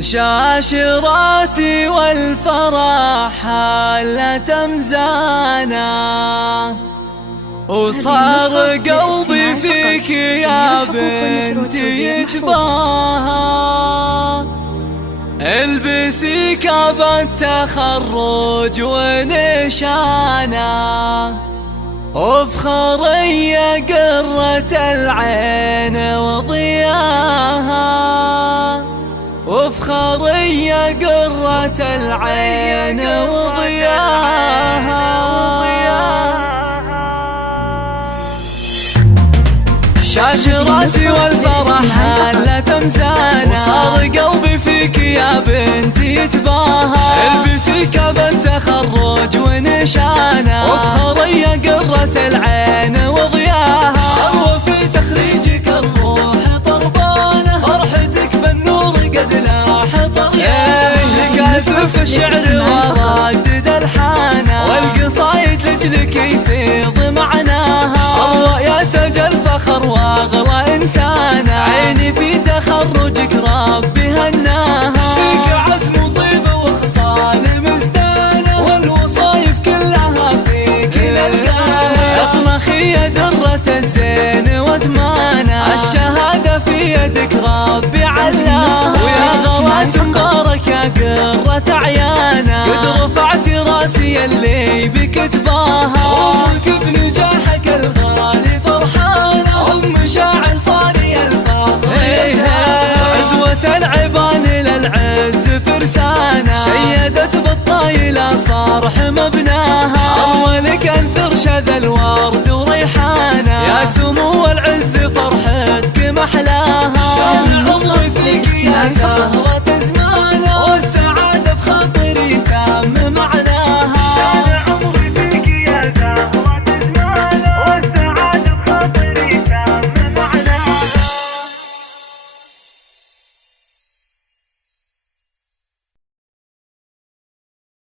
شاش راسي والفرح حالة مزانا، وصار قلبي فيك يا بنتي يتباهى. البسي كاب التخرج ونشانا، وافخري يا قرة العين وضياها، وافخري يا قرة العين وضياها. شاش راسي والفرح هالة مزانا، وصار قلبي فيك يا بنتي يتباهى. البسي كاب التخرج ونشانا، وافخري يا قرة العين وضياها. أروى في تخريجك الروح طربانة، فرحتك بالنور قد لاح طريانة. لك أسف الشعر وردد الحانة، والقصايد لجلك يفيض معناها. الله يا تاج الفخر واغلى إنسانة، عيني في تخرجك ربي هناها. فيك عزم وطيبة وخصال مزدانة، والوصايف كلها فيك نلقاها. اطنخي يا درة الزين وثمانة، الشهادة في يدك ربي علاها. ويا غلات مبارك يا قرة عيانا، قد رفعت راسي اللي بك تباهى. وامك بنجاحك الغالي فرحانة، ام شاعر طاري الفخر عزوة العبان للعز فرسانة، شيدت بالطايلة صارح مبناها. اولك انثر شذا الورد وريحانة، يا سمو العز